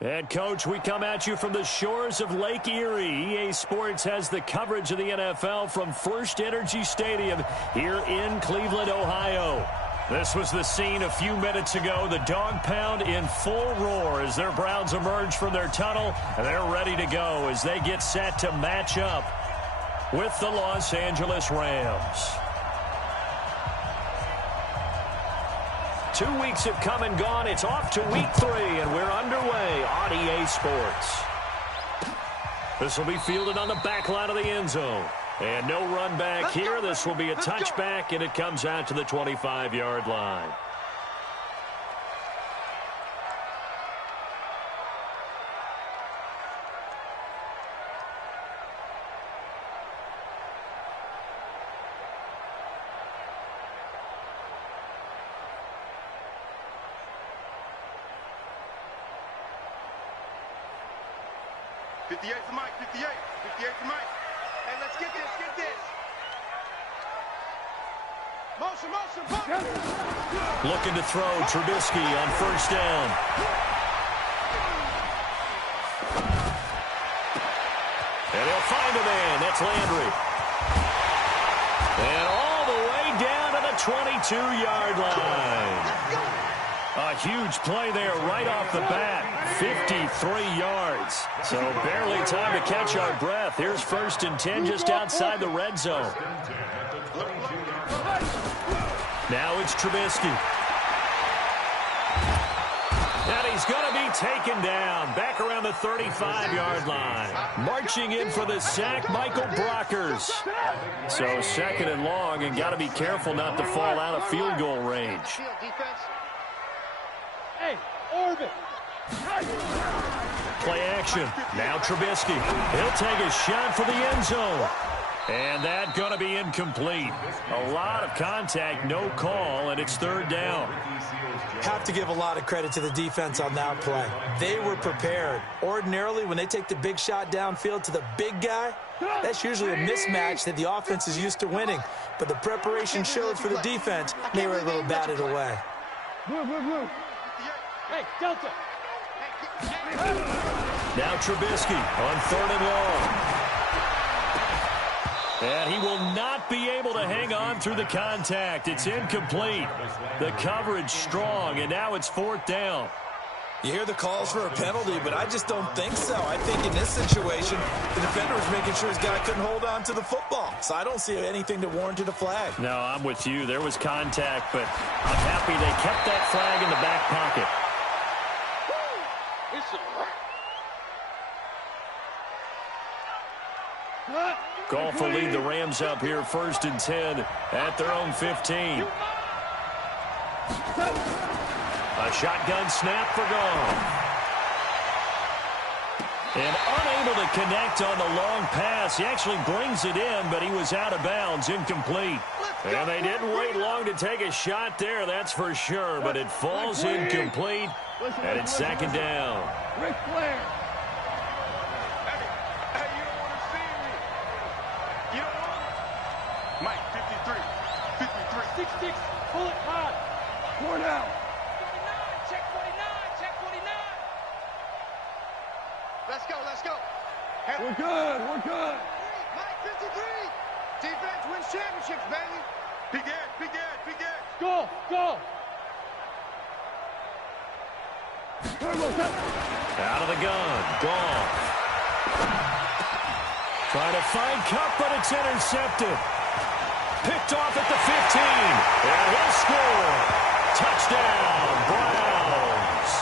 And, Coach, we come at you from the shores of Lake Erie. EA Sports has the coverage of the NFL from First Energy Stadium here in Cleveland, Ohio. This was the scene a few minutes ago. The dog pound in full roar as their Browns emerge from their tunnel. And they're ready to go as they get set to match up with the Los Angeles Rams. 2 weeks have come and gone. It's off to week 3, and we're underway on EA Sports. This will be fielded on the back line of the end zone. And no run back here. This will be a touchback, and it comes out to the 25-yard line. Looking to throw Trubisky on first down. And he'll find a man. That's Landry. And all the way down to the 22-yard line. A huge play there right off the bat. 53 yards. So barely time to catch our breath. Here's 1st and 10 just outside the red zone. Now it's Trubisky. And he's going to be taken down. Back around the 35-yard line. Marching in for the sack, Michael Brockers. So 2nd and long, and got to be careful not to fall out of field goal range. Hey, Orbit. Play action. Now Trubisky. He'll take a shot for the end zone. And that's going to be incomplete. A lot of contact, no call, and it's 3rd down. Have to give a lot of credit to the defense on that play. They were prepared. Ordinarily, when they take the big shot downfield to the big guy, that's usually a mismatch that the offense is used to winning. But the preparation showed for the defense. They were able to bat it away. Blue. Hey, Delta. Now Trubisky on 3rd and long. And he will not be able to hang on through the contact. It's incomplete. The coverage strong, and now it's 4th down. You hear the calls for a penalty, but I just don't think so. I think in this situation, the defender was making sure his guy couldn't hold on to the football. So I don't see anything to warrant a flag. No, I'm with you. There was contact, but I'm happy they kept that flag in the back pocket. Goff will lead the Rams up here 1st and 10 at their own 15. A shotgun snap for Goff. And unable to connect on the long pass. He actually brings it in, but he was out of bounds, incomplete. And they didn't wait long to take a shot there, that's for sure. But it falls incomplete, and it's 2nd down. Ric Flair. Mike, 53. 6-6, pull it hard. 4 now. 49, check 49, check 49. Let's go. We're good. Mike, 53. Defense wins championships, baby. Big Ed. Go. Out of the gun, Goff. Trying to find Kupp, but it's intercepted. Picked off at the 15. And he'll score. Touchdown, Browns.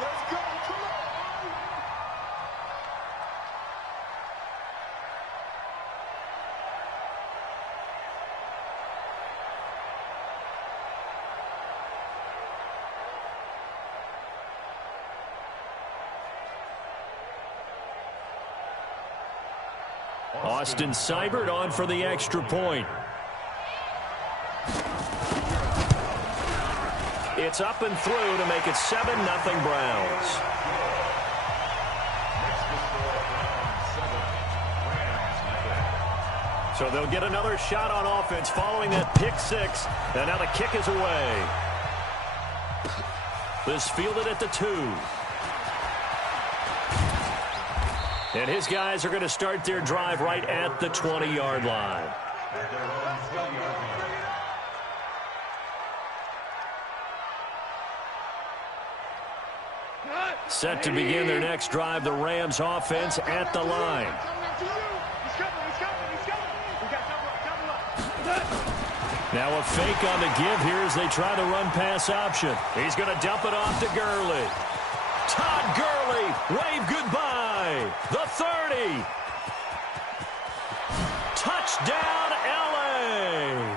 Let's go. Come on. Austin Seibert on for the extra point. It's up and through to make it 7-0 Browns. So they'll get another shot on offense following that pick six. And now the kick is away. This fielded at the 2. And his guys are going to start their drive right at the 20-yard line. Set to begin their next drive, the Rams offense at the line. Now a fake on the give here as they try to run pass option. He's going to dump it off to Gurley. Todd Gurley, wave goodbye. The 30. Touchdown, L.A.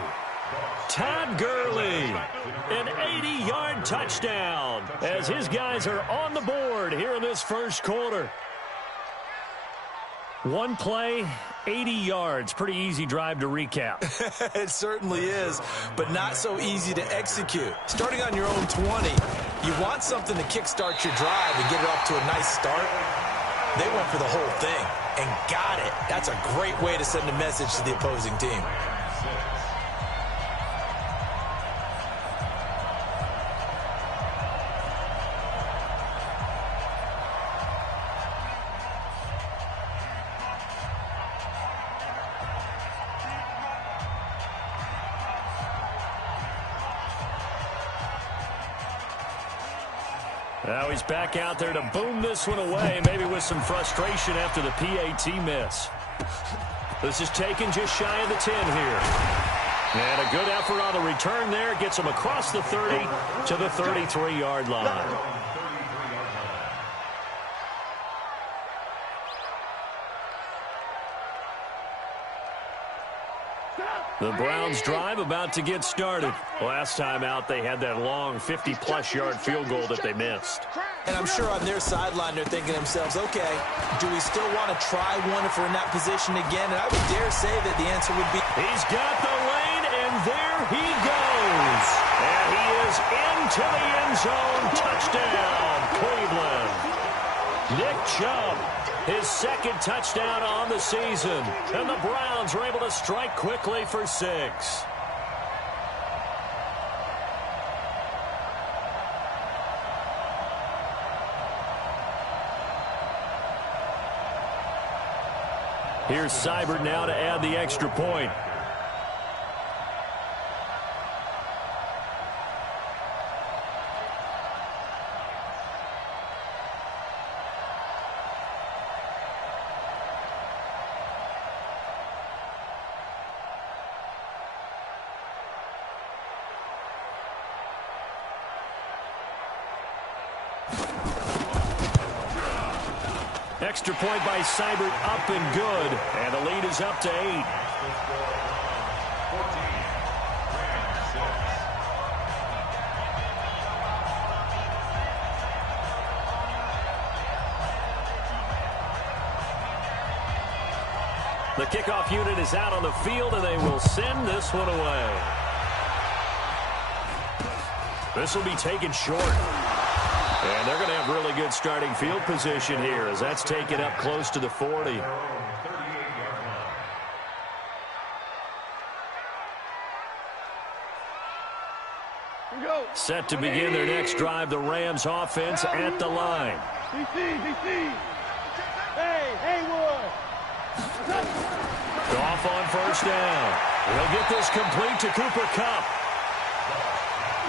Todd Gurley, an 80-yard touchdown as his guys are on the board here in this first quarter. One play, 80 yards. Pretty easy drive to recap. It certainly is, but not so easy to execute. Starting on your own 20, you want something to kickstart your drive and get it off to a nice start. They went for the whole thing and got it. That's a great way to send a message to the opposing team. Now he's back out there to boom this one away, maybe with some frustration after the PAT miss. This is taken just shy of the 10 here. And a good effort on the return there. Gets him across the 30 to the 33-yard line. The Browns drive about to get started. Last time out, they had that long 50-plus yard field goal that they missed. And I'm sure on their sideline, they're thinking to themselves, okay, do we still want to try one if we're in that position again? And I would dare say that the answer would be... He's got the lane, and there he goes. And he is into the end zone. Touchdown, Cleveland. Nick Chubb, his second touchdown on the season. And the Browns are able to strike quickly for 6. Here's Seibert now to add the extra point. Extra point by Seibert, up and good. And the lead is up to 8. The kickoff unit is out on the field, and they will send this one away. This will be taken short. And they're going to have really good starting field position here as that's taken up close to the 40. Set to begin their next drive, the Rams offense at the line. Hey, Haywood. Goff on first down. He'll get this complete to Cooper Kupp.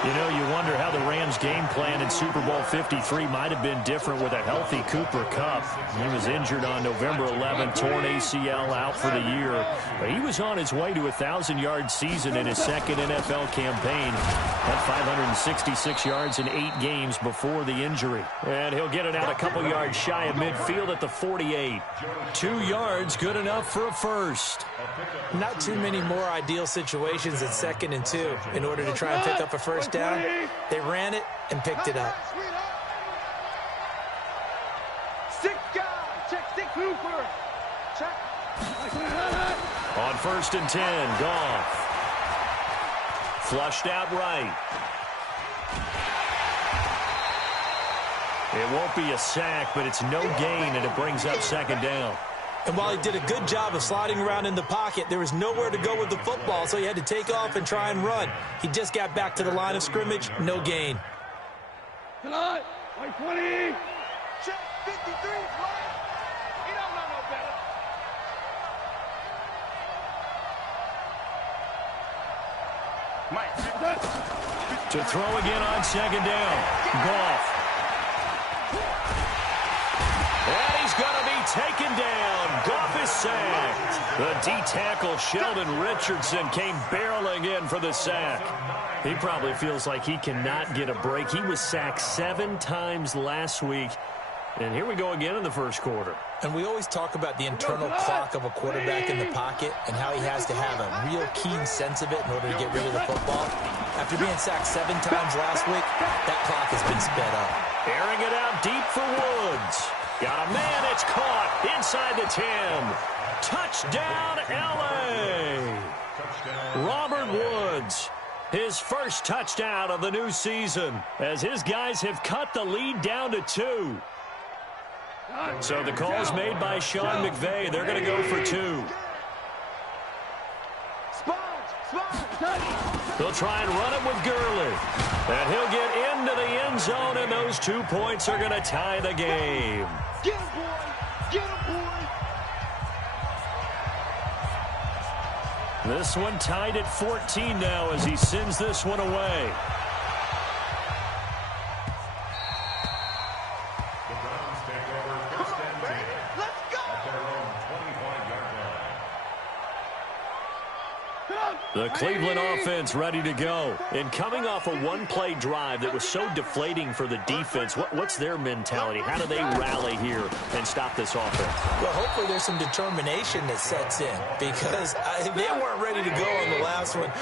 You know, you wonder how the Rams' game plan in Super Bowl 53 might have been different with a healthy Cooper Kupp. He was injured on November 11th, torn ACL, out for the year. But he was on his way to a 1,000-yard season in his second NFL campaign. Had 566 yards in 8 games before the injury. And he'll get it out a couple yards shy of midfield at the 48. 2 yards, good enough for a first. Not too many more ideal situations at 2nd and 2 in order to try and pick up a first down. They ran it and picked it up. 6 guys. Check 6 Hooper. Check. On 1st and 10, Goff. Flushed out right. It won't be a sack, but it's no gain, and it brings up 2nd down. And while he did a good job of sliding around in the pocket, there was nowhere to go with the football, so he had to take off and try and run. He just got back to the line of scrimmage, no gain. Tonight, like 20. Check 53, Mike. He don't know no better. Mike. To throw again on second down. Goff. And he's going to be taken down. Goff is sacked. The D-tackle Sheldon Richardson came barreling in for the sack. He probably feels like he cannot get a break. He was sacked 7 times last week. And here we go again in the first quarter. And we always talk about the internal clock of a quarterback in the pocket and how he has to have a real keen sense of it in order to get rid of the football. After being sacked 7 times last week, that clock has been sped up. Airing it out deep for Woods. Got a man, it's caught inside the 10. Touchdown, L.A. Robert Woods, his first touchdown of the new season, as his guys have cut the lead down to 2. So the call's made by Sean McVay. They're going to go for 2. They'll try and run it with Gurley. And he'll get into the end zone, and those 2 points are going to tie the game. Get him, boy. Get him, boy. This one tied at 14 now as he sends this one away. The Cleveland offense ready to go. And coming off a one-play drive that was so deflating for the defense, what's their mentality? How do they rally here and stop this offense? Well, hopefully there's some determination that sets in because they weren't ready to go on the last one.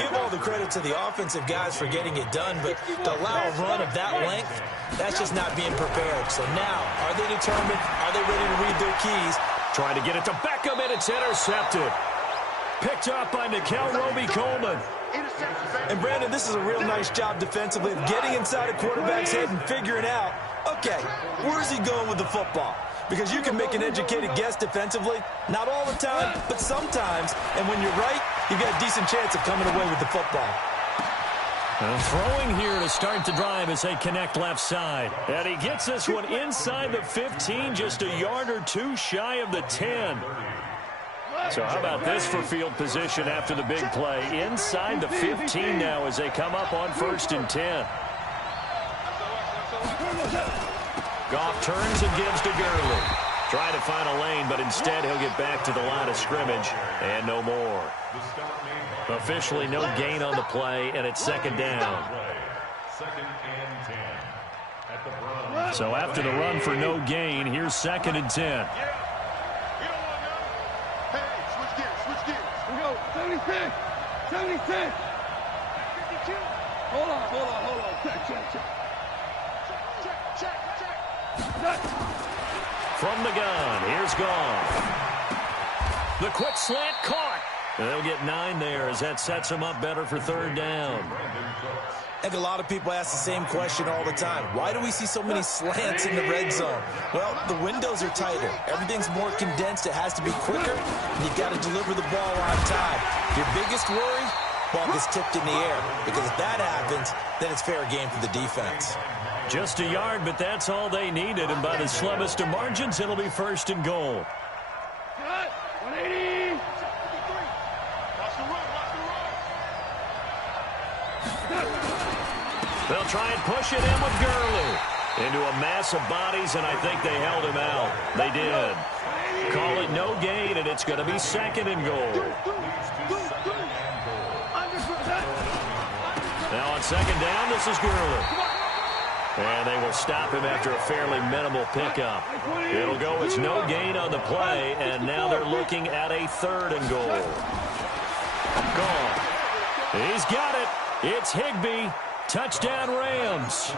Give all the credit to the offensive guys for getting it done, but to allow a run of that length, that's just not being prepared. So now, are they determined? Are they ready to read their keys? Trying to get it to Beckham, and it's intercepted. Picked up by Nickel Roby-Coleman. And, Brandon, this is a real nice job defensively of getting inside a quarterback's head and figuring out, okay, where's he going with the football? Because you can make an educated guess defensively, not all the time, but sometimes. And when you're right, you've got a decent chance of coming away with the football. And throwing here to start the drive as they connect left side. And he gets this one inside the 15, just a yard or 2 shy of the 10. So how about this for field position after the big play? Inside the 15 now as they come up on 1st and 10. Goff turns and gives to Gurley. Trying to find a lane, but instead he'll get back to the line of scrimmage and no more. Officially no gain on the play, and it's 2nd down. So after the run for no gain, here's 2nd and 10. 76, 76. 52. Hold on. Check. From the gun, here's Goff. The quick slant caught. And they'll get 9 there as that sets them up better for 3rd down. I think a lot of people ask the same question all the time. Why do we see so many slants in the red zone? Well, the windows are tighter. Everything's more condensed. It has to be quicker, and you've got to deliver the ball on time. Your biggest worry, ball gets tipped in the air, because if that happens, then it's fair game for the defense. Just a yard, but that's all they needed, and by the slimmest of margins, it'll be 1st and goal. 180. They'll try and push it in with Gurley. Into a mass of bodies, and I think they held him out. They did. Call it no gain, and it's going to be 2nd and goal. Now on 2nd down, this is Gurley. And they will stop him after a fairly minimal pickup. It'll go as no gain on the play, and now they're looking at a 3rd and goal. Gone. He's got it. It's Higbee. Touchdown, Rams.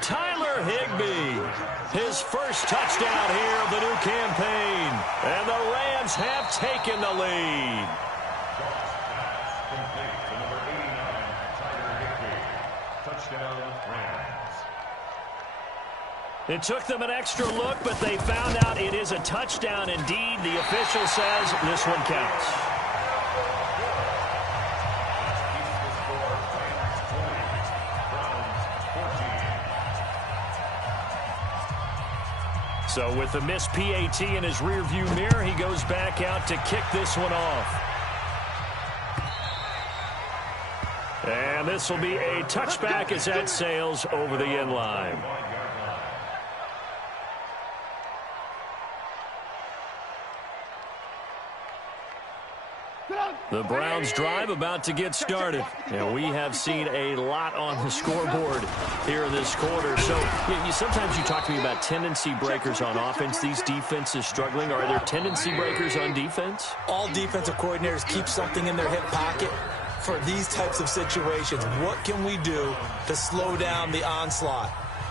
Tyler Higbee. His first touchdown here of the new campaign. And the Rams have taken the lead. It took them an extra look, but they found out it is a touchdown indeed. The official says this one counts. So with the missed PAT in his rearview mirror, he goes back out to kick this one off. And this will be a touchback as that sails over the end line. The Browns drive about to get started. And we have seen a lot on the scoreboard here in this quarter. So sometimes you talk to me about tendency breakers on offense. These defenses struggling. Are there tendency breakers on defense? All defensive coordinators keep something in their hip pocket for these types of situations. What can we do to slow down the onslaught?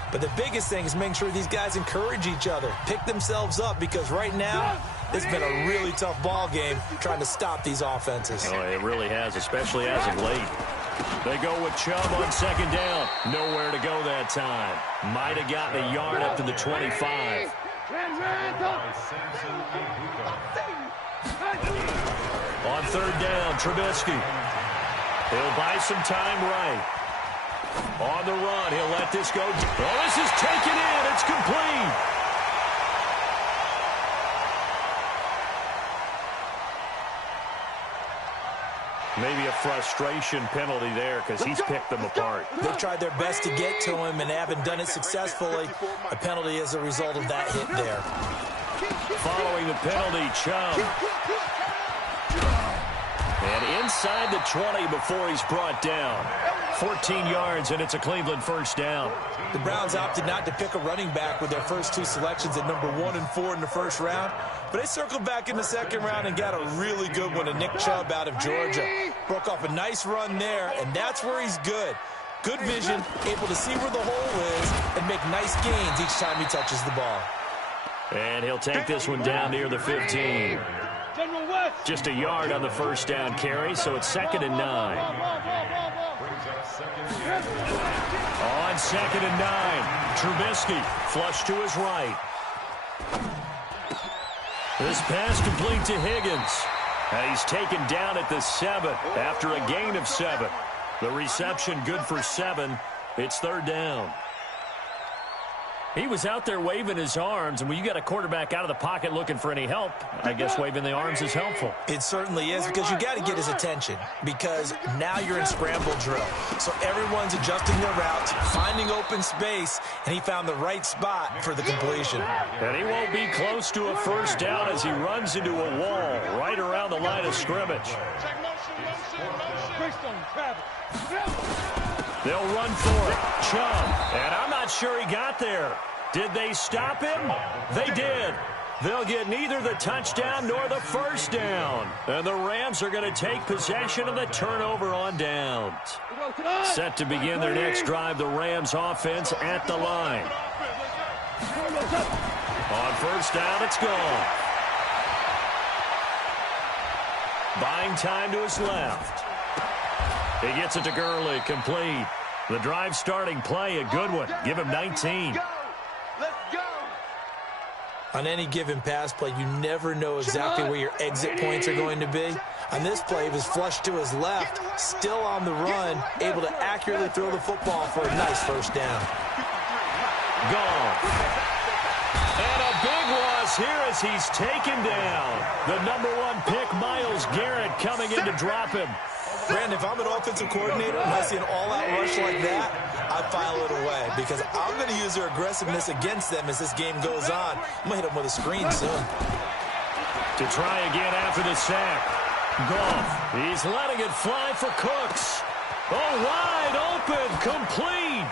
But the biggest thing is making sure these guys encourage each other, pick themselves up, because right now it's been a really tough ball game trying to stop these offenses. Oh, it really has, especially as of late. They go with Chubb on second down. Nowhere to go that time. Might have gotten a yard up to the 25. On third down, Trubisky. He'll buy some time right. On the run, he'll let this go. Oh, this is taken in. It's complete. Maybe a frustration penalty there because he's picked them apart. They've tried their best to get to him and haven't done it successfully. A penalty as a result of that hit there. Following the penalty, Chubb. And inside the 20 before he's brought down. 14 yards, and it's a Cleveland first down. The Browns opted not to pick a running back with their first two selections at number 1 and 4 in the first round. But they circled back in the second round and got a really good one to Nick Chubb out of Georgia. Broke off a nice run there, and that's where he's good. Good vision, able to see where the hole is, and make nice gains each time he touches the ball. And he'll take this one down near the 15. Just a yard on the first down carry, so it's 2nd and 9. On 2nd and 9, Trubisky flush to his right. This pass complete to Higgins. And he's taken down at the 7 after a gain of 7. The reception good for 7. It's 3rd down. He was out there waving his arms, and when you got a quarterback out of the pocket looking for any help, I guess waving the arms is helpful. It certainly is, because you got to get his attention, because now you're in scramble drill. So everyone's adjusting their routes, finding open space, and he found the right spot for the completion. And he won't be close to a first down as he runs into a wall right around the line of scrimmage. They'll run for it. Chubb. And I'm not sure he got there. Did they stop him? They did. They'll get neither the touchdown nor the first down. And the Rams are going to take possession of the turnover on downs. Set to begin their next drive, the Rams offense at the line. On first down, it's gone. Buying time to his left. He gets it to Gurley, complete. The drive starting play, a good one. Give him 19. Let's go. On any given pass play, you never know exactly where your exit points are going to be. On this play, he was flushed to his left, still on the run, able to accurately throw the football for a nice first down. Gone. And a big loss here as he's taken down. The number 1 pick, Myles Garrett, coming in to drop him. Brandon, if I'm an offensive coordinator and I see an all-out rush like that, I file it away, because I'm going to use their aggressiveness against them as this game goes on. I'm going to hit them with a screen soon. To try again after the sack. Goff, he's letting it fly for Cooks. Oh, wide open, complete.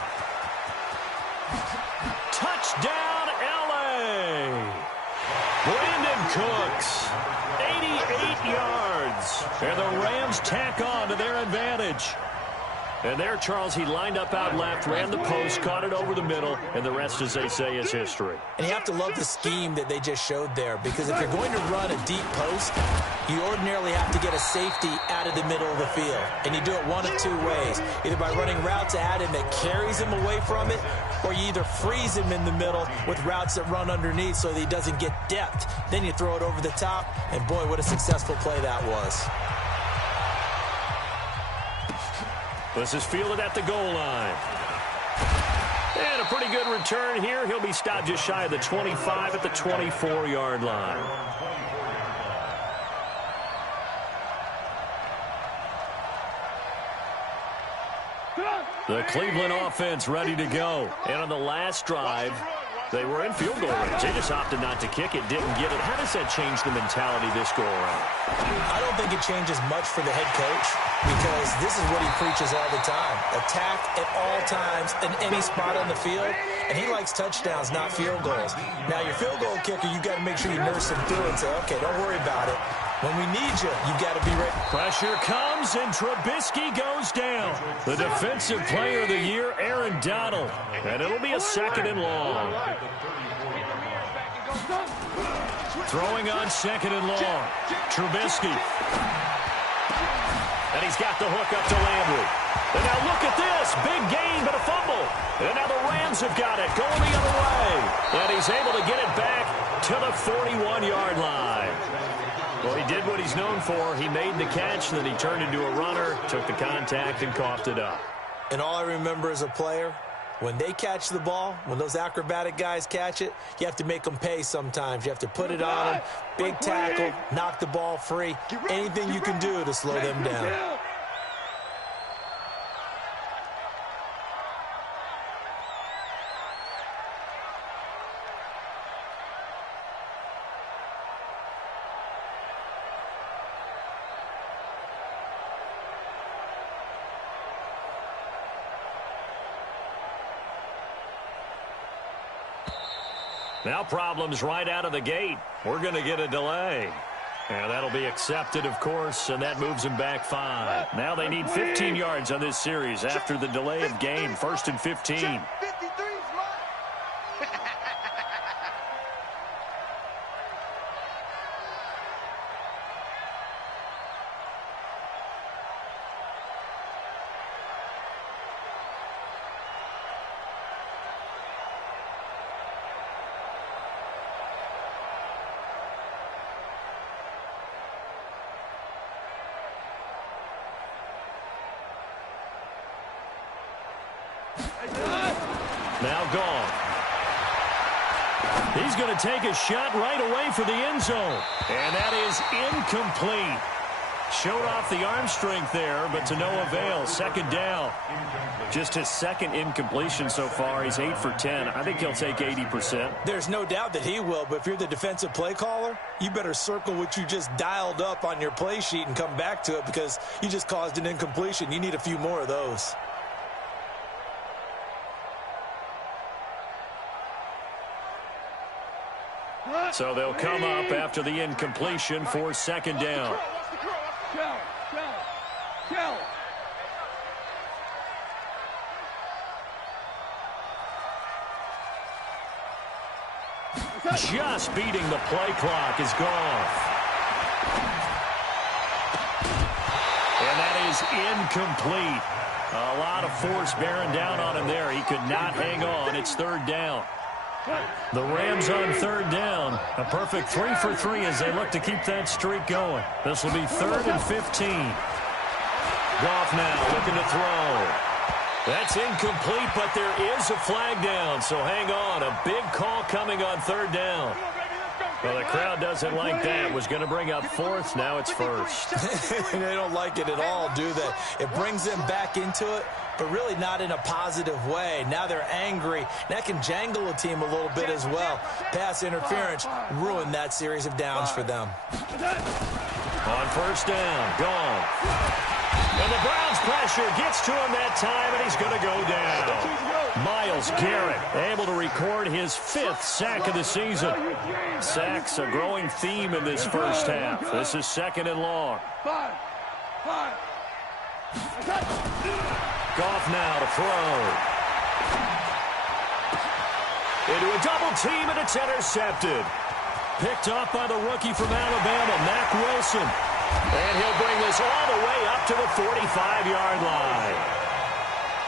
Touchdown, L.A. Brandon Cooks, 88 yards. And the Rams tack on to their advantage. And there, Charles, he lined up out left, ran the post, caught it over the middle, and the rest, as they say, is history. And you have to love the scheme that they just showed there, because if you're going to run a deep post, you ordinarily have to get a safety out of the middle of the field. And you do it one of two ways, either by running routes at him that carries him away from it, or you either freeze him in the middle with routes that run underneath so that he doesn't get depth. Then you throw it over the top, and boy, what a successful play that was. This is fielded at the goal line. And a pretty good return here. He'll be stopped just shy of the 25 at the 24-yard line. The Cleveland offense ready to go. And on the last drive, they were in field goal range. They just opted not to kick it, didn't get it. How does that change the mentality this go-around? I don't think it changes much for the head coach because this is what he preaches all the time. Attack at all times in any spot on the field, and he likes touchdowns, not field goals. Now, your field goal kicker, you got to make sure you nurse him through and say, okay, don't worry about it. When we need you, you got to be ready. Pressure comes, and Trubisky goes down. The Defensive Player of the Year, Aaron Donald. And it'll be a 2nd and long. Throwing on 2nd and long. Trubisky. And he's got the hook up to Landry. And now look at this. Big gain, but a fumble. And now the Rams have got it, going the other way. And he's able to get it back to the 41-yard line. Well, he did what he's known for. He made the catch, then he turned into a runner, took the contact, and coughed it up. And all I remember as a player, when they catch the ball, when those acrobatic guys catch it, you have to make them pay sometimes. You have to put it on them, big tackle, knock the ball free, anything you can do to slow them down. Now problems right out of the gate. We're going to get a delay. And that'll be accepted, of course, and that moves them back 5. Now they need 15 yards on this series after the delay of game. 1st and 15. Now gone. He's going to take a shot right away for the end zone. And that is incomplete. Showed off the arm strength there, but to no avail. 2nd down. Just his 2nd incompletion so far. He's 8 for 10. I think he'll take 80%. There's no doubt that he will, but if you're the defensive play caller, you better circle what you just dialed up on your play sheet and come back to it because you just caused an incompletion. You need a few more of those. So they'll come up after the incompletion for 2nd down. Just beating the play clock is gone. And that is incomplete. A lot of force bearing down on him there. He could not hang on. It's 3rd down. The Rams on 3rd down. A perfect 3 for 3 as they look to keep that streak going. This will be 3rd and 15. Goff now looking to throw. That's incomplete, but there is a flag down, so hang on. A big call coming on 3rd down. Well, the crowd doesn't like that. Was going to bring up 4th. Now it's 1st. They don't like it at all, do they? It brings them back into it, but really not in a positive way. Now they're angry. That can jangle a team a little bit as well. Pass interference ruined that series of downs for them. On 1st down, gone. And the Browns pressure gets to him that time, and he's going to go down. Myles Garrett able to record his 5th sack of the season. Sacks a growing theme in this first half. This is 2nd and long. Goff now to throw. Into a double team, and it's intercepted. Picked up by the rookie from Alabama, Mack Wilson. And he'll bring this all the way up to the 45-yard line.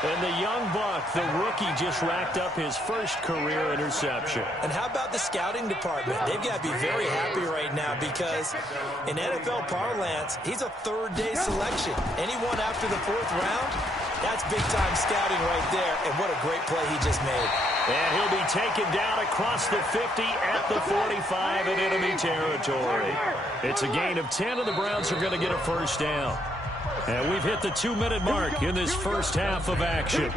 And the young buck, the rookie, just racked up his first career interception. And how about the scouting department? They've got to be very happy right now because in NFL parlance, he's a 3rd-day selection. Anyone after the 4th round, That's big-time scouting right there, and what a great play he just made. And he'll be taken down across the 50 at the 45 in enemy territory. It's a gain of 10, and the Browns are going to get a first down. And we've hit the 2-minute mark in this first half of action.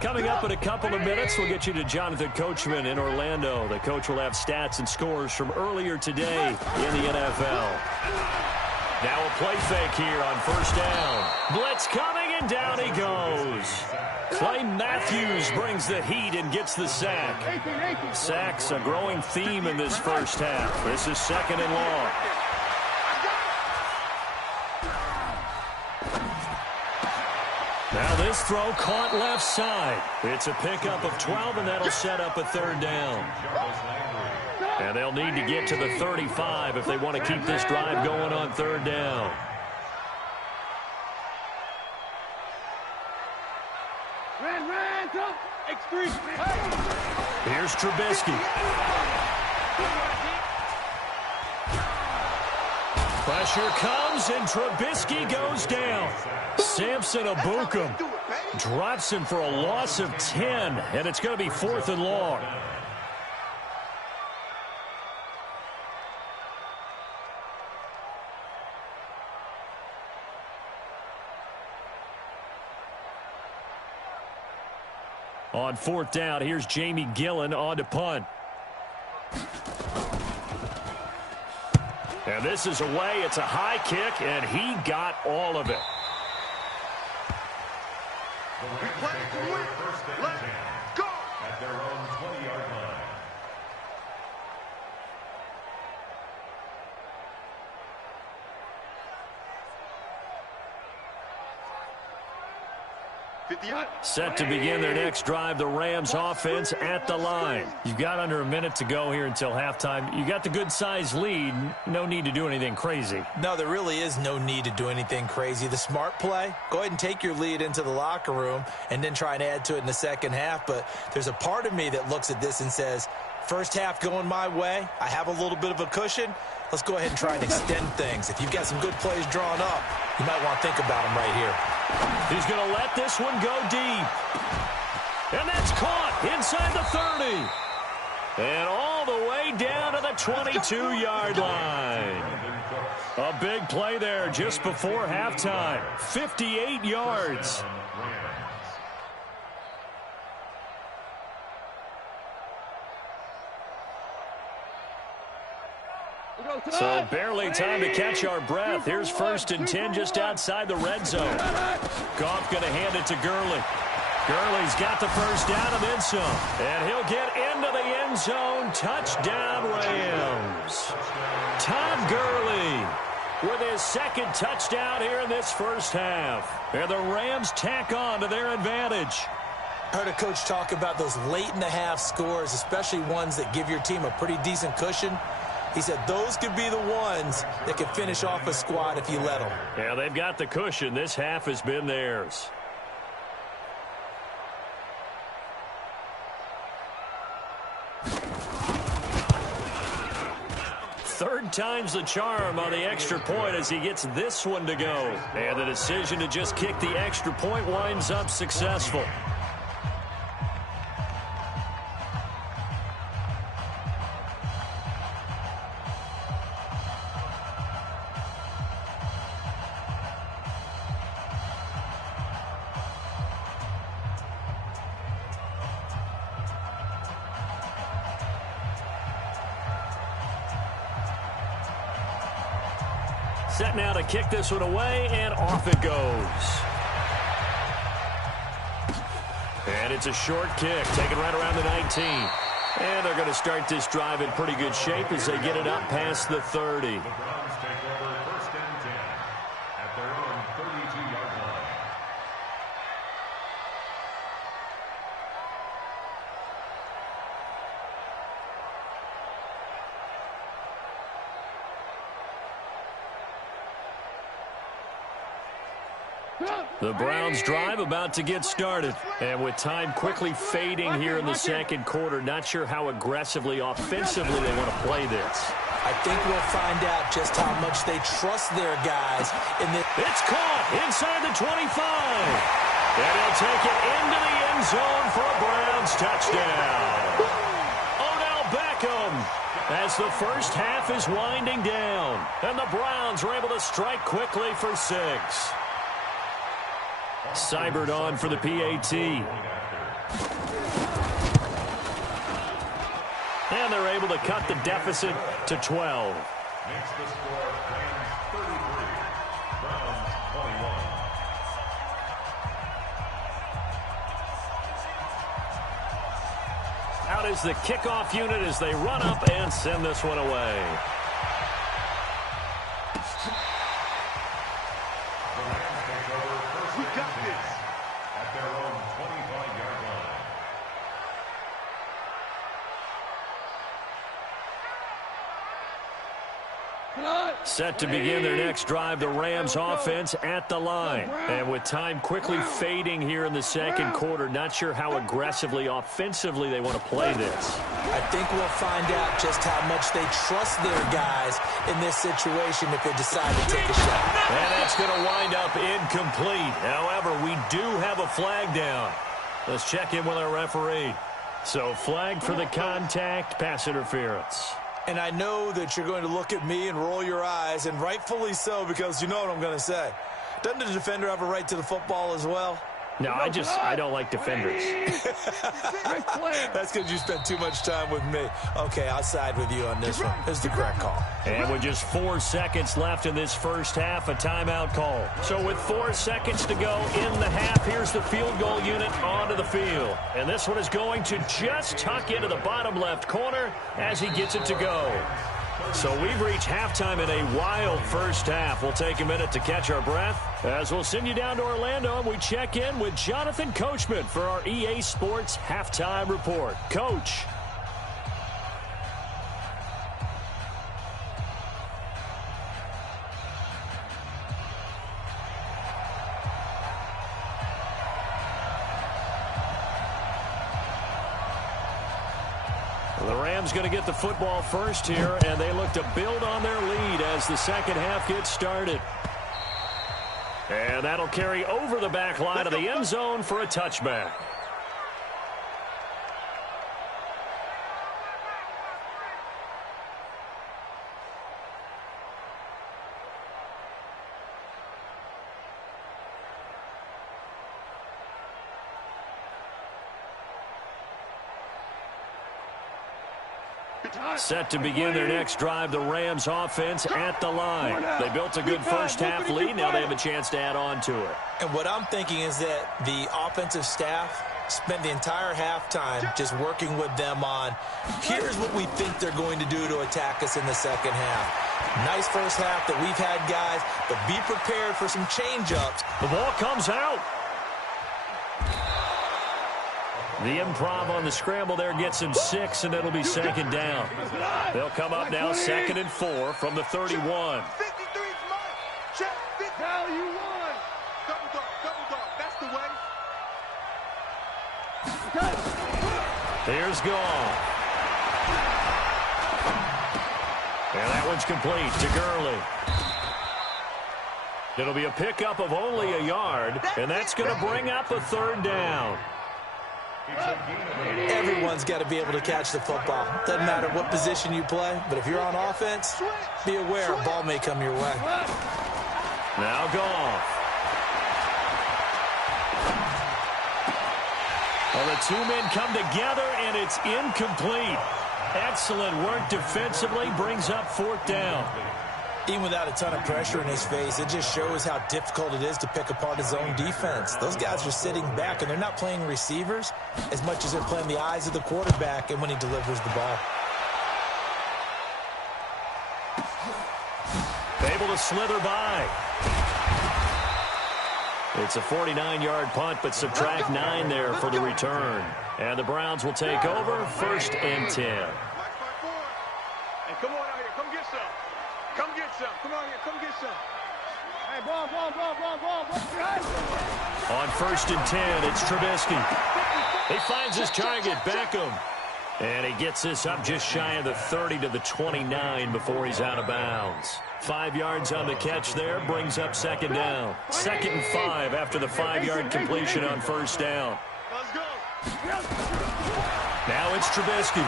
Coming up in a couple of minutes, we'll get you to Jonathan Coachman in Orlando. The coach will have stats and scores from earlier today in the NFL. Now a play fake here on first down. Blitz coming, and down he goes. Clay Matthews brings the heat and gets the sack. Sacks a growing theme in this first half. This is second and long. Now this throw caught left side. It's a pickup of 12, and that'll set up a third down. And they'll need to get to the 35 if they want to keep this drive going on third down. Here's Trubisky. Pressure comes, and Trubisky goes down. Samson Ebukam drops him for a loss of 10, and it's going to be fourth and long. On fourth down, here's Jamie Gillen on to punt. And this is away. It's a high kick, and he got all of it. Let's go! At their own 20-yard line. Set to begin their next drive, the Rams offense at the line. You've got under a minute to go here until halftime. You got the good-sized lead. No need to do anything crazy. No, there really is no need to do anything crazy. The smart play, go ahead and take your lead into the locker room and then try and add to it in the second half. But there's a part of me that looks at this and says, first half going my way, I have a little bit of a cushion. Let's go ahead and try and extend things. If you've got some good plays drawn up, you might want to think about them right here. He's going to let this one go deep. And that's caught inside the 30. And all the way down to the 22-yard line. A big play there just before halftime. 58 yards. So barely time to catch our breath. Here's first and 10 just outside the red zone. Goff going to hand it to Gurley. Gurley's got the first down and then some. And he'll get into the end zone. Touchdown, Rams. Todd Gurley with his second touchdown here in this first half. And the Rams tack on to their advantage. Heard a coach talk about those late-in-the-half scores, especially ones that give your team a pretty decent cushion. He said those could be the ones that could finish off a squad if you let them. Yeah, they've got the cushion. This half has been theirs. Third time's the charm on the extra point as he gets this one to go. And the decision to just kick the extra point winds up successful. Set now to kick this one away, and off it goes. And it's a short kick, taken right around the 19. And they're going to start this drive in pretty good shape as they get it up past the 30. The Browns take over first and 10 at their own 32-yard line. The Browns drive about to get started. And with time quickly fading here in the second quarter, not sure how aggressively, offensively they want to play this. I think we'll find out just how much they trust their guys in this. It's caught inside the 25. And he'll take it into the end zone for a Browns touchdown. Odell Beckham as the first half is winding down. And the Browns are able to strike quickly for 6. Seibert on for the PAT. And they're able to cut the deficit to 12. Makes the score Rams 33, Browns 21. Out is the kickoff unit as they run up and send this one away. The Rams take over first and 10 at their own 25-yard line. Set to begin their next drive, the Rams offense at the line. And with time quickly fading here in the second quarter, not sure how aggressively, offensively they want to play this. I think we'll find out just how much they trust their guys in this situation if they decide to take a shot. And that's going to wind up incomplete. However, we do have a flag down. Let's check in with our referee. So flag for the contact, pass interference. And I know that you're going to look at me and roll your eyes, and rightfully so, because you know what I'm going to say. Doesn't the defender have a right to the football as well? No, I don't like defenders. That's because you spent too much time with me. Okay, I'll side with you on this one. This is the correct call. And with just 4 seconds left in this first half, a timeout call. So with 4 seconds to go in the half, here's the field goal unit onto the field. And this one is going to just tuck into the bottom left corner as he gets it to go. So we've reached halftime in a wild first half. We'll take a minute to catch our breath as we'll send you down to Orlando and we check in with Jonathan Coachman for our EA Sports Halftime Report. Coach. The Rams going to get the football first here, and they look to build on their lead as the second half gets started. And that'll carry over the back line of the end zone for a touchback. Set to begin their next drive, the Rams offense at the line. They built a good first half lead. Now they have a chance to add on to it. And what I'm thinking is that the offensive staff spent the entire halftime just working with them on, here's what we think they're going to do to attack us in the second half. Nice first half that we've had, guys, but be prepared for some change-ups. The ball comes out. The improv on the scramble there gets him 6, and it'll be second down. They'll come up now 2nd and 4 from the 31. 53 is mine. Check. Value 1. Double dog. That's the way. Here's Gall. And that one's complete to Gurley. It'll be a pickup of only a yard, and that's going to bring up a 3rd down. Everyone's got to be able to catch the football. Doesn't matter what position you play, but if you're on offense, be aware a ball may come your way. Now Goff. Well, the two men come together, and it's incomplete. Excellent work defensively, brings up 4th down. Even without a ton of pressure in his face, it just shows how difficult it is to pick apart his own defense. Those guys are sitting back, and they're not playing receivers as much as they're playing the eyes of the quarterback and when he delivers the ball. Able to slither by. It's a 49-yard punt, but subtract 9 there for the return. And the Browns will take over 1st and 10. Hey, come on out here. Come get some. Come get some. Come on here. Come get some. On 1st and 10, it's Trubisky. He finds his target, Beckham. And he gets this up just shy of the 30 to the 29 before he's out of bounds. 5 yards on the catch there, brings up 2nd down. 2nd and 5 after the 5-yard completion on 1st down. Let's go. Now it's Trubisky.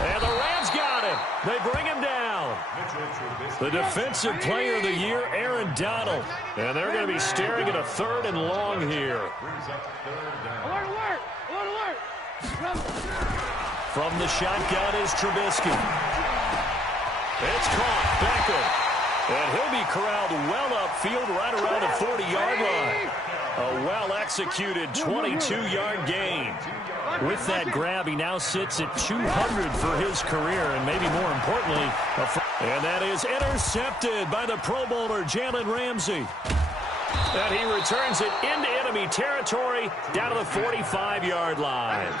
And the Rams got him. They bring him down. The defensive player of the year, Aaron Donald. And they're going to be staring at a 3rd and long here. From the shotgun is Trubisky. It's caught. Beckham. And he'll be corralled well upfield right around the 40-yard line. A well-executed 22-yard gain. With that grab, he now sits at 200 for his career, and maybe more importantly, and that is intercepted by the Pro Bowler Jalen Ramsey. And he returns it into enemy territory down to the 45-yard line.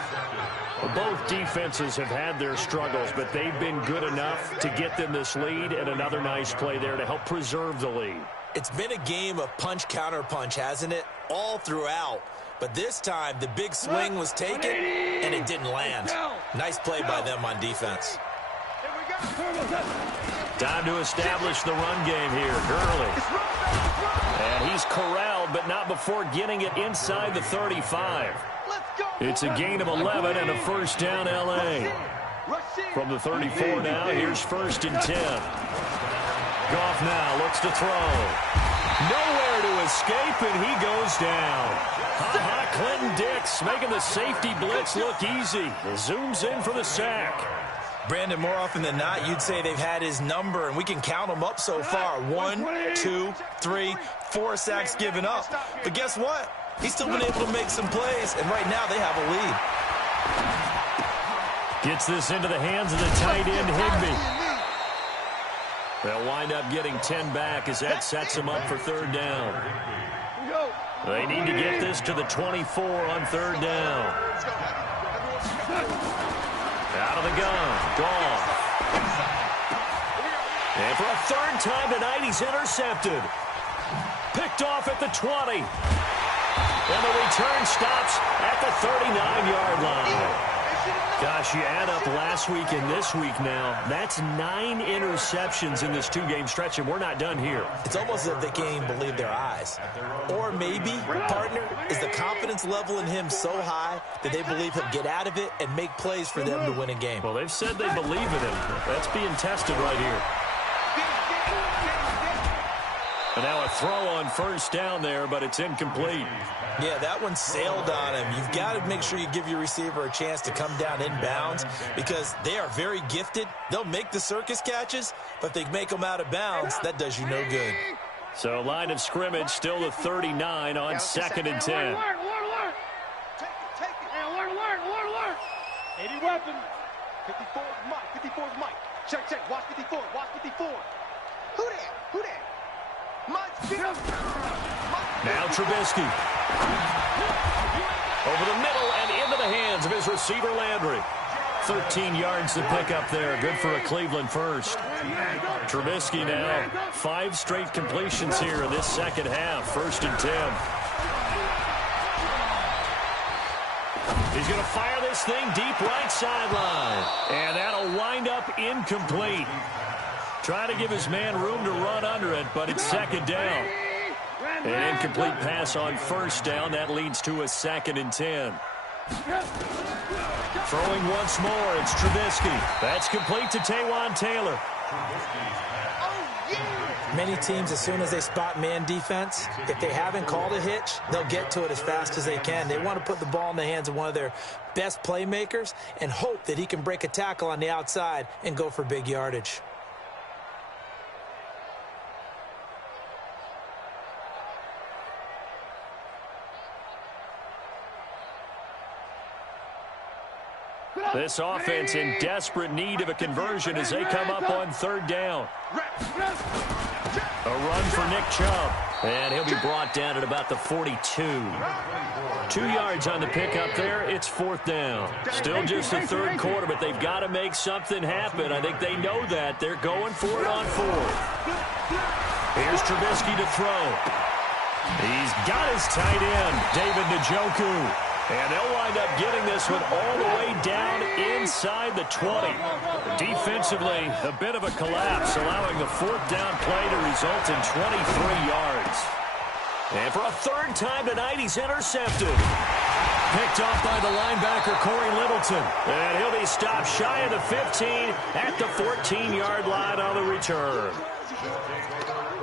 Both defenses have had their struggles, but they've been good enough to get them this lead, and another nice play there to help preserve the lead. It's been a game of punch-counter-punch, hasn't it? All throughout. But this time, the big swing was taken, and it didn't land. Nice play by them on defense. Time to establish the run game here. Gurley. And he's corralled, but not before getting it inside the 35. It's a gain of 11 and a 1st down, L.A. From the 34 now, here's 1st and 10. Goff now looks to throw. Nowhere to escape, and he goes down. Clinton Dix making the safety blitz look easy. Zooms in for the sack. Brandon, more often than not, you'd say they've had his number, and we can count them up so far. 1, 2, 3, 4 sacks given up. But guess what? He's still been able to make some plays, and right now they have a lead. Gets this into the hands of the tight end, Higbee. They'll wind up getting 10 back as that sets them up for 3rd down. They need to get this to the 24 on 3rd down. Out of the gun, Goff. And for a 3rd time tonight, he's intercepted. Picked off at the 20. And the return stops at the 39-yard line. Gosh, you add up last week and this week now, that's 9 interceptions in this 2-game stretch, and we're not done here. It's almost as if they can't even believe their eyes. Or maybe, partner, is the confidence level in him so high that they believe he'll get out of it and make plays for them to win a game. Well, they've said they believe in him. That's being tested right here. And now a throw on 1st down there, but it's incomplete. Yeah, that one sailed on him. You've got to make sure you give your receiver a chance to come down inbounds because they are very gifted. They'll make the circus catches, but if they make them out of bounds, that does you no good. So line of scrimmage still the 39 on 2nd and 10. Take it. 80 weapon. 54 is Mike. 54 is Mike. Check. Watch 54. Who that? Now Trubisky. Over the middle and into the hands of his receiver Landry. 13 yards to pick up there. Good for a Cleveland first. Trubisky now 5 straight completions here in this second half. 1st and 10. He's going to fire this thing deep right sideline. And that'll wind up incomplete. Trying to give his man room to run under it, but it's 2nd down. An incomplete pass on 1st down. That leads to a 2nd and 10. Throwing once more, it's Trubisky. That's complete to Taywan Taylor. Many teams, as soon as they spot man defense, if they haven't called a hitch, they'll get to it as fast as they can. They want to put the ball in the hands of one of their best playmakers and hope that he can break a tackle on the outside and go for big yardage. This offense in desperate need of a conversion as they come up on 3rd down. A run for Nick Chubb. And he'll be brought down at about the 42. 2 yards on the pickup there. It's 4th down. Still just the third quarter, but they've got to make something happen. I think they know that. They're going for it on 4th. Here's Trubisky to throw. He's got his tight end, David Njoku. And they'll wind up getting this one all the way down inside the 20. Defensively, a bit of a collapse, allowing the 4th down play to result in 23 yards. And for a third time tonight, he's intercepted. Picked off by the linebacker, Corey Littleton. And he'll be stopped shy of the 15 at the 14-yard line on the return.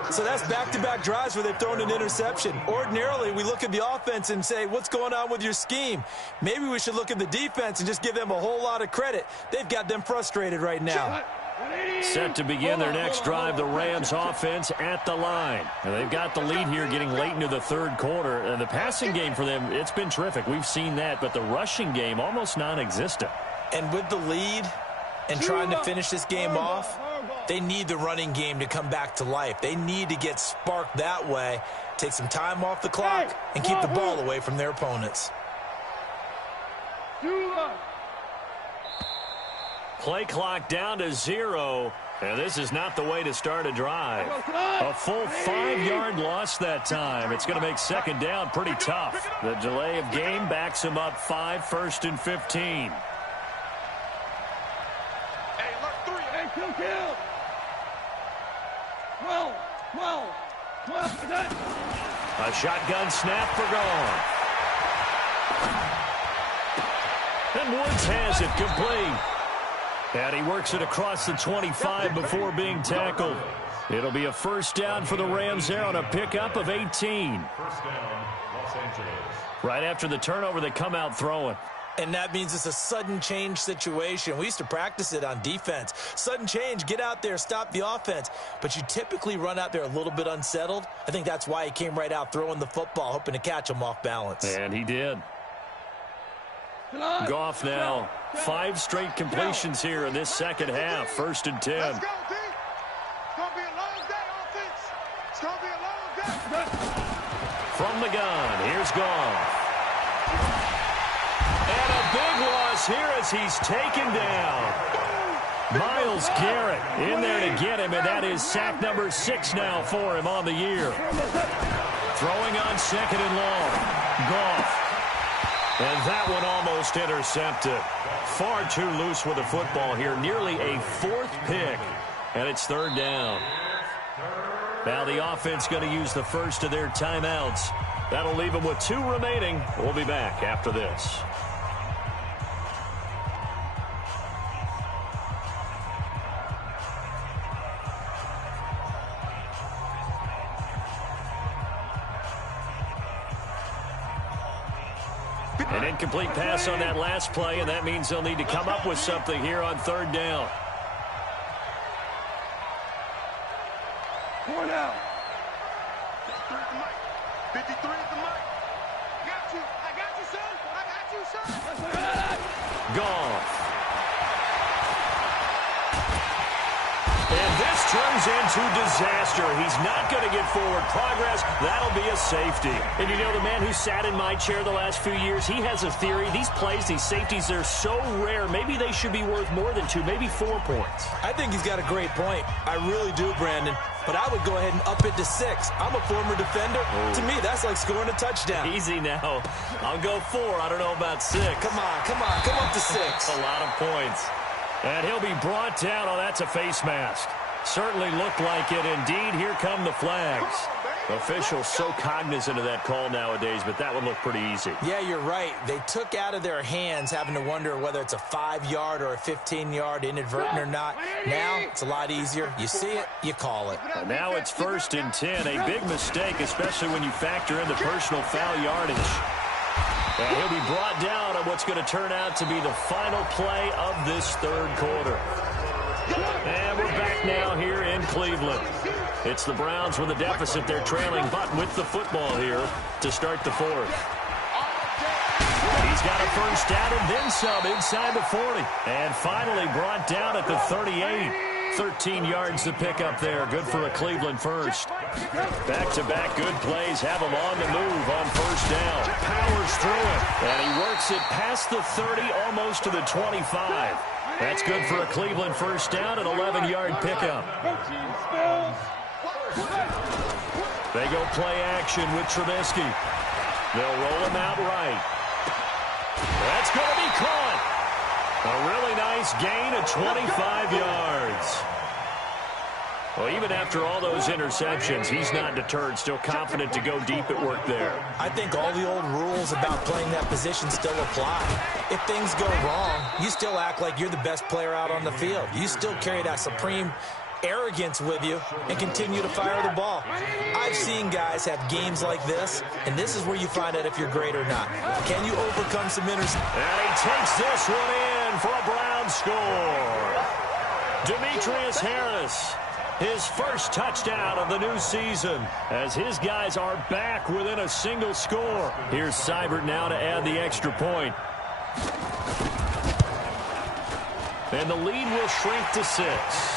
So that's back-to-back drives where they've thrown an interception. Ordinarily, we look at the offense and say, what's going on with your scheme? Maybe we should look at the defense and just give them a whole lot of credit. They've got them frustrated right now. Set to begin their next drive, the Rams offense at the line. And they've got the lead here getting late into the third quarter. And the passing game for them, it's been terrific. We've seen that, but the rushing game almost non-existent. And with the lead and trying to finish this game off, they need the running game to come back to life. They need to get sparked that way, take some time off the clock, and keep the ball away from their opponents. Play clock down to 0, and this is not the way to start a drive. A full 5-yard loss that time. It's going to make second down pretty tough. The delay of game backs them up 5, 1st and 15. A shotgun snap for Goff. And Woods has it complete. And he works it across the 25 before being tackled. It'll be a first down for the Rams there on a pickup of 18. First down, Los Angeles. Right after the turnover, they come out throwing. And that means it's a sudden change situation. We used to practice it on defense. Sudden change, get out there, stop the offense. But you typically run out there a little bit unsettled. I think that's why he came right out throwing the football, hoping to catch him off balance. And he did. Goff now, 5 straight completions here in this second half. 1st and 10. Let's go, D. It's going to be a long day, offense. It's going to be a long day. From the gun, here's Goff. And a big loss here as he's taken down. Myles Garrett in there to get him, and that is sack number 6 now for him on the year. Throwing on 2nd and long. Goff. And that one almost intercepted. Far too loose with the football here. Nearly a 4th pick. And it's 3rd down. Now the offense going to use the first of their timeouts. That'll leave them with 2 remaining. We'll be back after this. An incomplete pass on that last play, and that means they'll need to come up with something here on 3rd down. 4 down. 53 at the mic. Got you. I got you, son. I got you, son. Goff. And this turns into disaster. He's not going to get forward progress. That'll be a safety. And you know, the man who sat in my chair the last few years, he has a theory. These plays, these safeties, they're so rare. Maybe they should be worth more than 2, maybe 4 points. I think he's got a great point. I really do, Brandon. But I would go ahead and up it to 6. I'm a former defender. Oh. To me, that's like scoring a touchdown. Easy now. I'll go 4. I don't know about 6. Come on. Come up to 6. A lot of points. And he'll be brought down. Oh, that's a face mask. Certainly looked like it. Indeed, here come the flags. Officials so cognizant of that call nowadays, but that would look pretty easy. Yeah, you're right. They took out of their hands having to wonder whether it's a 5-yard or a 15-yard inadvertent or not. Now, it's a lot easier. You see it, you call it. And now it's 1st and 10. A big mistake, especially when you factor in the personal foul yardage. And he'll be brought down on what's going to turn out to be the final play of this 3rd quarter. And we're back now here in Cleveland. It's the Browns with a deficit. They're trailing, but with the football here to start the 4th. He's got a first down and then some inside the 40. And finally brought down at the 38. 13 yards to pick up there. Good for a Cleveland first. Back-to-back good plays have him on the move on first down. Powers through it. And he works it past the 30, almost to the 25. That's good for a Cleveland first down, an 11-yard pickup. They go play action with Trubisky. They'll roll him out right. That's going to be caught. A really nice gain of 25 yards. Well, even after all those interceptions, he's not deterred, still confident to go deep at work there. I think all the old rules about playing that position still apply. If things go wrong, you still act like you're the best player out on the field. You still carry that supreme arrogance with you and continue to fire the ball. I've seen guys have games like this, and this is where you find out if you're great or not. Can you overcome some interceptions? And he takes this one in for a Brown score. Demetrius Harris, his first touchdown of the new season, as his guys are back within a single score. Here's Seibert now to add the extra point. And the lead will shrink to 6.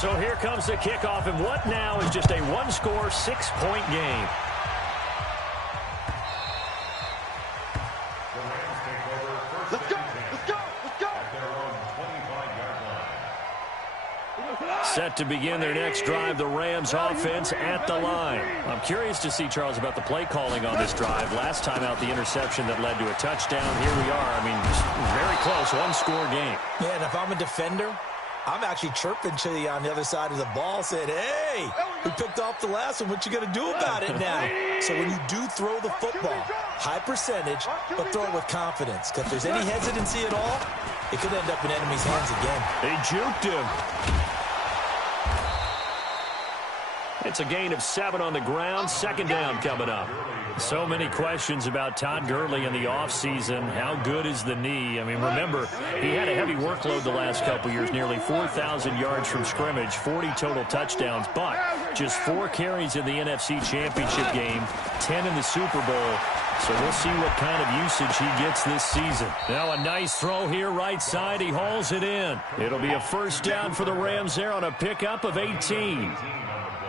So here comes the kickoff, and what now is just a one-score, 6-point game. Let's go! Let's go! Let's go! Set to begin their next drive, the Rams offense at the line. I'm curious to see, Charles, about the play calling on this drive. Last time out, the interception that led to a touchdown. Here we are. I mean, very close, one-score game. Yeah, and if I'm a defender, I'm actually chirping to you on the other side of the ball, saying, hey, we picked off the last one. What you going to do about it now? So when you do throw the football, high percentage, but throw it with confidence. Because if there's any hesitancy at all, it could end up in enemy's hands again. They juked him. It's a gain of 7 on the ground. Second down coming up. So many questions about Todd Gurley in the offseason. How good is the knee? I mean, remember, he had a heavy workload the last couple years, nearly 4,000 yards from scrimmage, 40 total touchdowns, but just 4 carries in the NFC Championship game, 10 in the Super Bowl. So we'll see what kind of usage he gets this season. Now a nice throw here, right side. He hauls it in. It'll be a first down for the Rams there on a pickup of 18.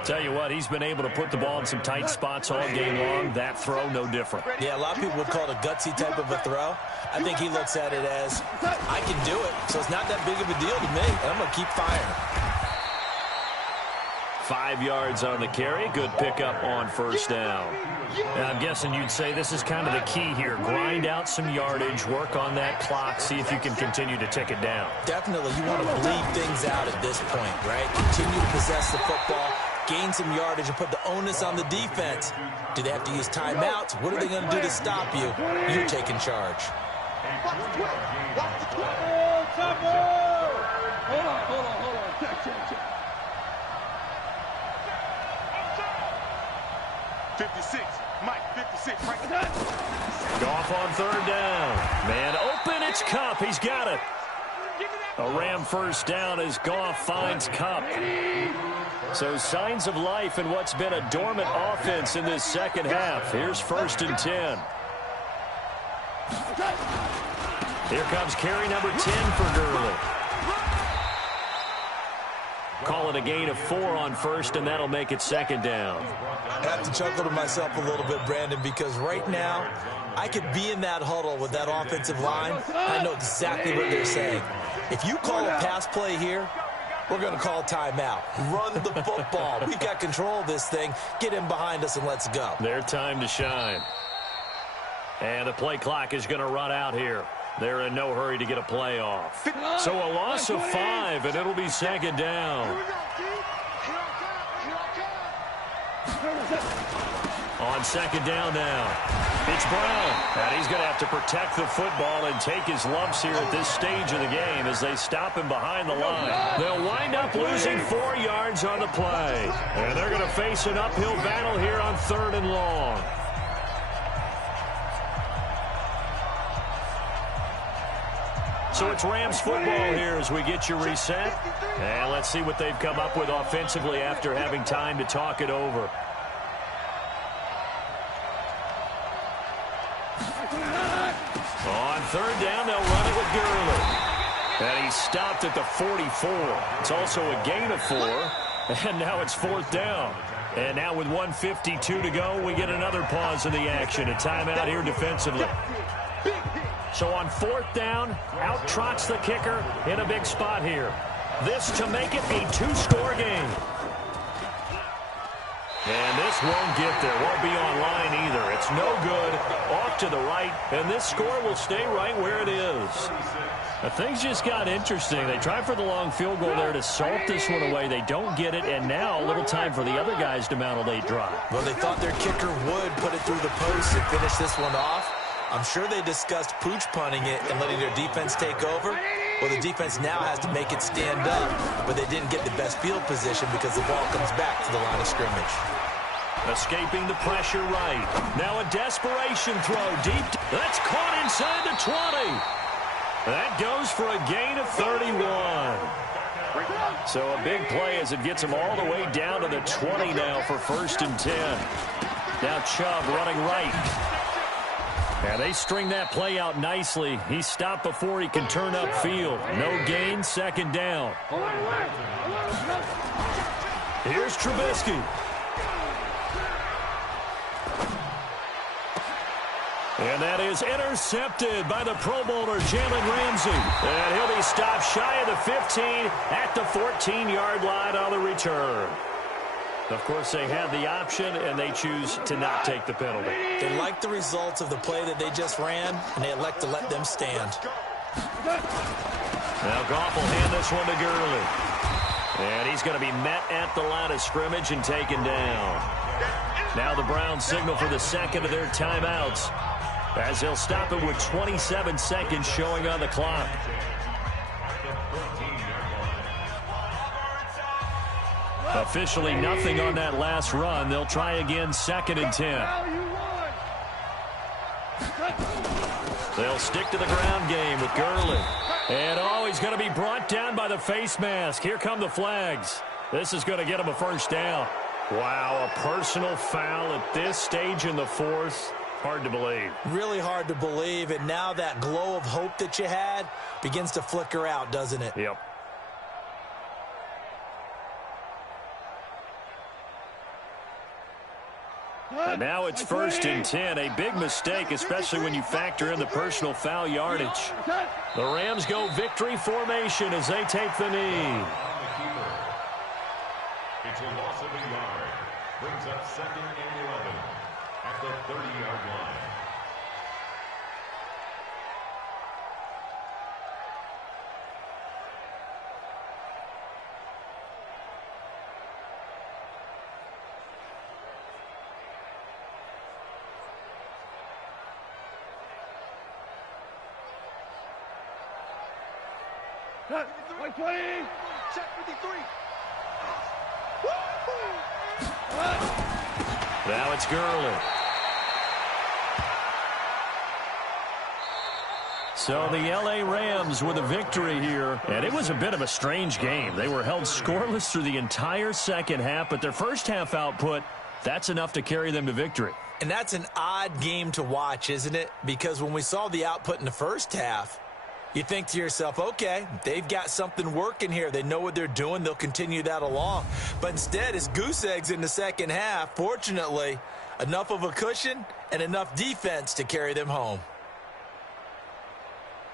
Tell you what, he's been able to put the ball in some tight spots all game long. That throw, no different. Yeah, a lot of people would call it a gutsy type of a throw. I think he looks at it as, I can do it, so it's not that big of a deal to me, and I'm going to keep firing. 5 yards on the carry. Good pickup on first down. And I'm guessing you'd say this is kind of the key here. Grind out some yardage, work on that clock, see if you can continue to tick it down. Definitely, you want to bleed things out at this point, right? Continue to possess the football, gain some yardage, and put the onus on the defense. Do they have to use timeouts? What are they going to do to stop you? You're taking charge. Watch the 12. Watch the 12. Hold on. Check. 56. Mike, 56. Right there. Goff on third down. Man open, it's Kupp. He's got it. A Ram first down as Goff finds Kupp. So signs of life in what's been a dormant offense in this second half. Here's 1st and 10. Here comes carry number 10 for Gurley. Call it a gain of 4 on first, and that'll make it second down. I have to chuckle to myself a little bit, Brandon, because right now I could be in that huddle with that offensive line. I know exactly what they're saying. If you call a pass play here, we're going to call timeout. Run the football. We've got control of this thing. Get him behind us and let's go. Their time to shine. And the play clock is going to run out here. They're in no hurry to get a play off. So a loss of 5, and it'll be second down. On second down now, it's Brown. And he's going to have to protect the football and take his lumps here at this stage of the game as they stop him behind the line. They'll wind up losing 4 yards on the play. And they're going to face an uphill battle here on 3rd and long. So it's Rams football here as we get you reset. And let's see what they've come up with offensively after having time to talk it over. On 3rd down, they'll run it with Gurley. And he's stopped at the 44. It's also a gain of 4. And now it's 4th down. And now with 1:52 to go, we get another pause in the action. A timeout here defensively. So on 4th down, out trots the kicker in a big spot here. This to make it a 2-score game. And this won't get there. Won't be online either. It's no good. Off to the right. And this score will stay right where it is. Things just got interesting. They tried for the long field goal there to salt this one away. They don't get it. And now a little time for the other guys to mount a late drive. Well, they thought their kicker would put it through the post and finish this one off. I'm sure they discussed pooch punting it and letting their defense take over. Well, the defense now has to make it stand up, but they didn't get the best field position because the ball comes back to the line of scrimmage. Escaping the pressure right. Now a desperation throw deep. That's caught inside the 20. That goes for a gain of 31. So a big play as it gets them all the way down to the 20 now for 1st and 10. Now Chubb running right. And they string that play out nicely. He's stopped before he can turn upfield. No gain, 2nd down. Here's Trubisky. And that is intercepted by the Pro Bowler, Jalen Ramsey. And he'll be stopped shy of the 15 at the 14-yard line on the return. Of course, they have the option, and they choose to not take the penalty. They like the results of the play that they just ran, and they elect to let them stand. Now Goff will hand this one to Gurley. And he's going to be met at the line of scrimmage and taken down. Now the Browns signal for the second of their timeouts, as they'll stop it with 27 seconds showing on the clock. Officially nothing on that last run. They'll try again, 2nd and 10. They'll stick to the ground game with Gurley. And he's going to be brought down by the face mask. Here come the flags. This is going to get him a 1st down. Wow, a personal foul at this stage in the 4th. Hard to believe. Really hard to believe. And now that glow of hope that you had begins to flicker out, doesn't it? Yep. And now it's 1st and 10. A big mistake, especially when you factor in the personal foul yardage. The Rams go victory formation as they take the knee. It's a loss of a yard. Brings up 2nd and 11 at the 30-yard line. Check 53. Now it's Gurley. So the L.A. Rams with a victory here, and it was a bit of a strange game. They were held scoreless through the entire second half, but their first half output, that's enough to carry them to victory. And that's an odd game to watch, isn't it? Because when we saw the output in the first half, you think to yourself, okay, they've got something working here. They know what they're doing. They'll continue that along. But instead, it's goose eggs in the second half. Fortunately, enough of a cushion and enough defense to carry them home.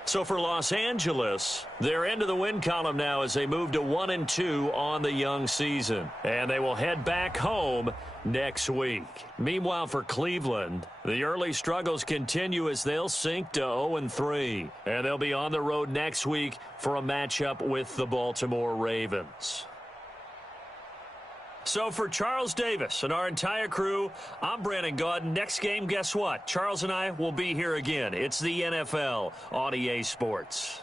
So for Los Angeles, they're into the win column now as they move to 1-2 on the young season. And they will head back home next week. Meanwhile, for Cleveland, the early struggles continue as they'll sink to 0-3. And they'll be on the road next week for a matchup with the Baltimore Ravens. So for Charles Davis and our entire crew, I'm Brandon Gaudin. Next game, guess what? Charles and I will be here again. It's the NFL on EA Sports.